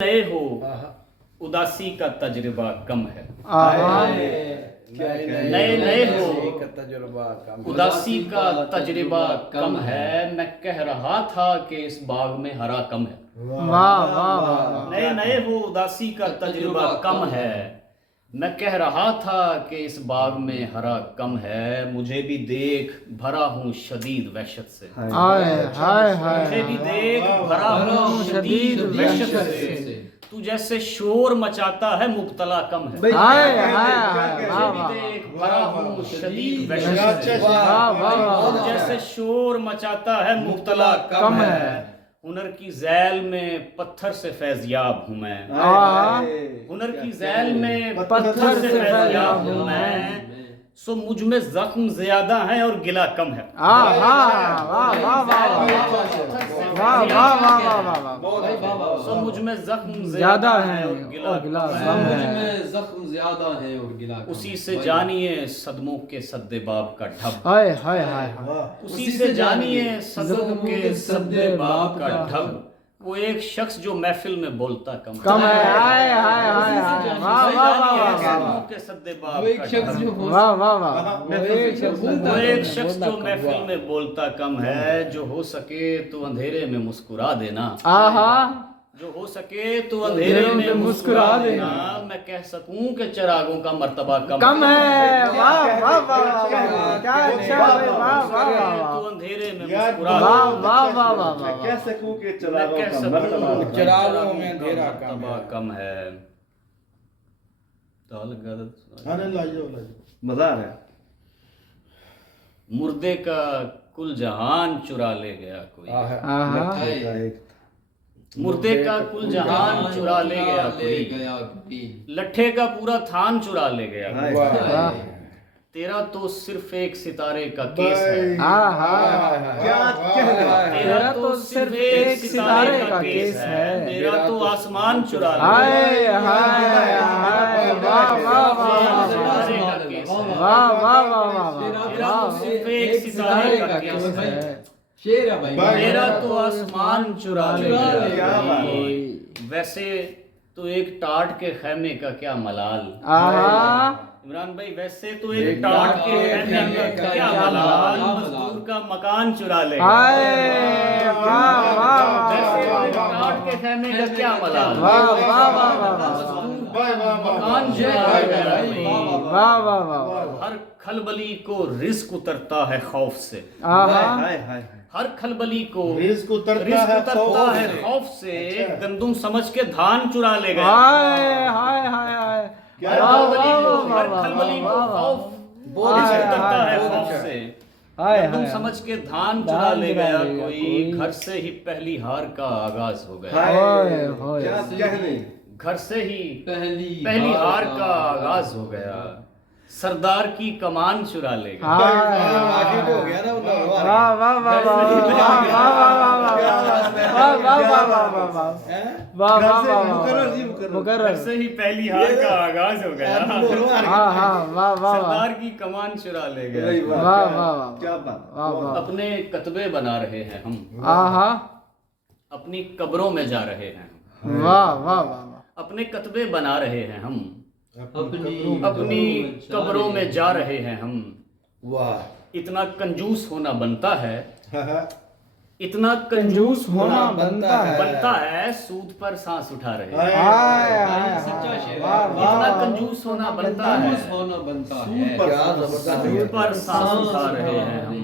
नए हो उदासी का तजुर्बा कम है। नए नए हो उदासी का तजुर्बा कम है। मैं कह रहा था कि इस बाग में हरा कम है। वाह वाह वाह। नए नए हो उदासी का तजुर्बा कम है। मैं कह रहा था कि इस बाग में हरा कम है। मुझे भी देख भरा हूँ शदीद वहशत से। हाय हाय हाय। मुझे भी देख भरा हूँ शदीद वहशत से। तू जैसे शोर मचाता है मुब्तला कम है। हाय हाय मुझे भी देख भरा हूँ शदीद वहशत से। वाह वाह। तू जैसे शोर मचाता है मुब्तला कम है। हुनर की झैल में पत्थर से फैज़याब हूँ मैं। हुनर की झैल में पत्थर से फैज़याब हूँ मैं। सो मुझ में जख्म ज्यादा है और गिला कम है। वाह वाह वाह वाह। सो मुझ में जख्म ज्यादा है और गिला कम है। उसी से जानिए सदमों के सद्दे बाब का ढब। हाय हाय हाय। उसी से जानिए सदमों के सद्दे बाब का ढब। वो एक शख्स जो महफिल में बोलता कम है। हाय हाय हाय। वाह वाह वाह। सदमों के सद्दे बाब का ढब। वाह वाह वाह। वो एक शख्स जो महफिल में बोलता कम है। जो हो सके तो अंधेरे में मुस्कुरा देना। आहा। जो हो सके तो अंधेरे में मुस्कुरा देना। मैं कह सकूं कि चिरागों का मर्तबा कम है। वाह वाह वाह। क्या अच्छा है। वाह वाह वाह। तो अंधेरे में मुस्कुरा वाह वाह वाह वाह। कह सकूं कि चिरागों में अंधेरा कम है। मजा आ रहा है। मुर्दे का कुल जहान चुरा ले गया कोई। मुर्दे का कुल जहान चुरा ले गया कोई। लट्ठे का पूरा थान चुरा ले गया। तेरा तो सिर्फ एक सितारे का केस है। तेरा तो सिर्फ एक सितारे का केस है। मेरा तो आसमान चुरा ले गया। तेरा तो सिर्फ एक सितारे का केस है। मेरा तो आसमान चुरा ले गया। वैसे तो एक टाट के खैमे का क्या मलाल। इमरान भाई वैसे तो एक टाट के खैमे का क्या मलाल। मजदूर का मकान चुरा ले गया। वैसे तो एक टाट के खैमे का क्या मलाल। मकान चुरा ले गया। हर खलबली को रिस्क उतरता है खौफ से। हर खलबली को रिस्क उतरता है खौफ से। गंदुम समझ के धान चुरा ले गया। हर खलबली को रिस्क उतरता है खौफ से। गंदुम समझ के धान चुरा ले गया कोई। घर से ही पहली हार का आगाज हो गया। घर से ही पहली हार का आगाज हो गया। सरदार की कमान चुरा ले गया। घर से ही पहली हार का आगाज हो गया। सरदार की कमान चुरा ले गया। अपने कतबे बना रहे हैं हम। अपनी कब्रों में जा रहे हैं। अपने कतबे बना रहे हैं हम। अपनी कब्रों में जा रहे हैं हम। वाह। इतना कंजूस होना बनता है। इतना कंजूस होना बनता है। सूद पर सांस उठा रहे हैं। इतना कंजूस होना बनता है। सूद पर सांस उठा रहे हैं हम।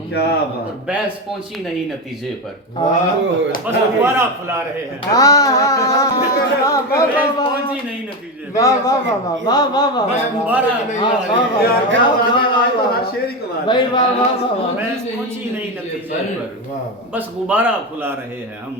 और बहस पहुंची नहीं नतीजे पर। बस गुब्बारा फुला रहे हैं। बहस पहुंची नहीं नतीजे पर। बस गुब्बारा बहस पहुंची नहीं नतीजे पर। बस गुब्बारा फुला रहे हैं हम।